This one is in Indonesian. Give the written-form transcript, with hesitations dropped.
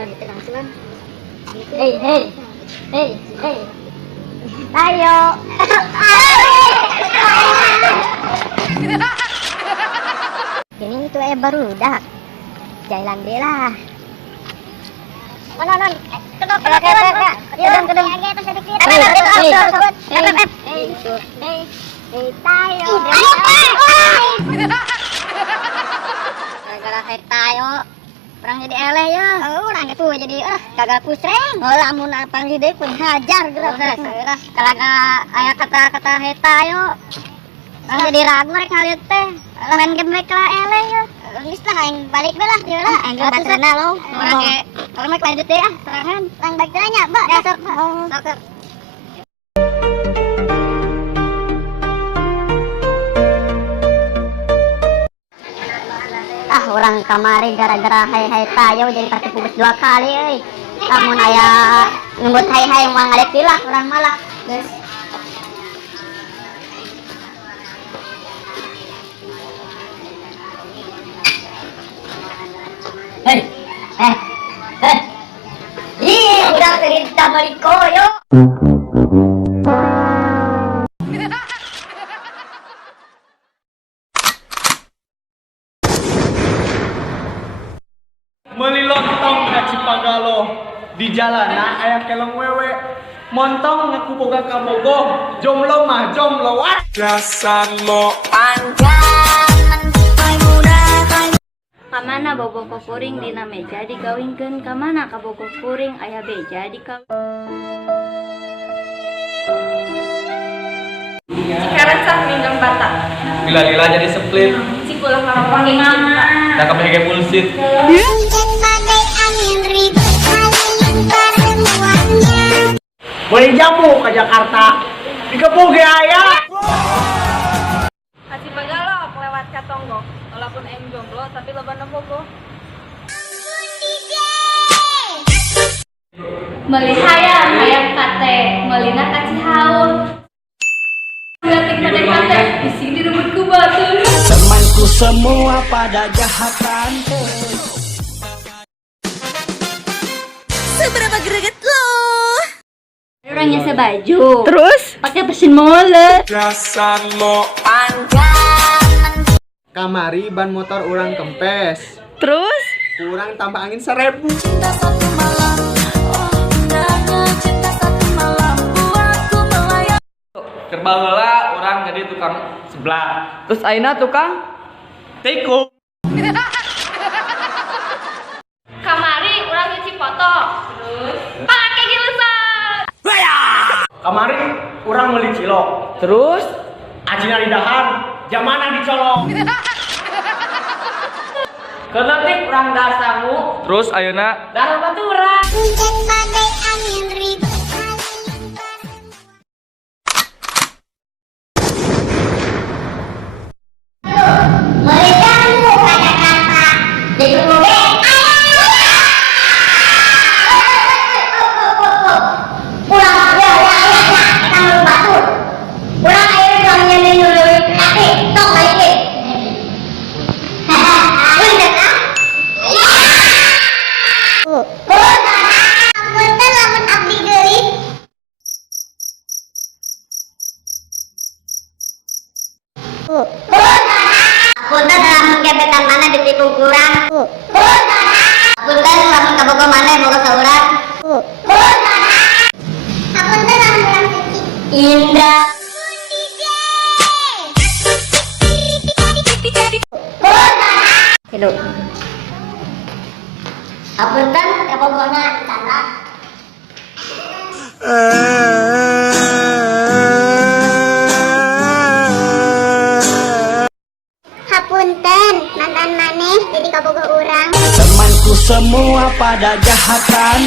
Gitu langsung. Hei, hei. Hei, hei. Ayo. Ini itu baru dah. Jalan deh lah. Non. Kedok. Hei, tayo. Gara-gara tayo. Orang jadi eleh ya. Orang itu jadi gagal pusreng. Lamun apang hideuk pun hajar geus. Kalaga aya kata-kata heta yo. Orang jadi ragu rek ngalieu teh. Main game rek lah eleh ya. Geus lah aing balik we lah dieu lah. Aing baturna lo. Orang ge orang mah lanjut teh serangan. Lang balik teh nya, Mbak. Ya sok. Sok. Orang kamari gara-gara hai tayo jadi pasti pugus 2 kali euy. Lamun aya ngebut hai mah ngalek tilah urang malah, geus. Hei. Ih, udah cerita balik koyo. Meuli lontong ka Cipagalo di jalanan aya kelong wewe montong ngaku boga ka bogoh jomblo mah jomblo dasar lo Panjang muda kamana bogo kuring dina meja digawingkeun kamana ka bogo kuring aya beja di Cikarang sak minjem bata. lila jadi split Cikulah ngarapan di mana? da kabeh ge bullshit boleh jamu ke Jakarta dikepung ge aya Kasih Pagalok lewat Katonggo. Walaupun em jomblo tapi loba bogo. meuli hayang kate meulina ka Cihaur gratik kate di sini rebut ku batur temanku semua pada jahatan seberapa greget lo orangnya sebaju Terus? pakai mesin molet dasar lo kamari ban motor urang kempes Terus? kurang tambah angin 1000 kerbaheula urang jadi tukang sebelah Terus aina tukang tikung kamari urang nyuci foto. Terus pakai gilusan. kamari urang meuli cilok Terus ajina di dahar jamana dicolong kenetik urang dar sangu. terus ayeuna Dar baturan. Punten lamun gebetan mana ditikung kurang. Punten lamun kabogo mana bogo saurang. Punten lamun urang suci. Indra. Hidup. Punten kabogona candak. Hapunten, mantan maneh jadi kabogo urang. temanku semua pada jahatan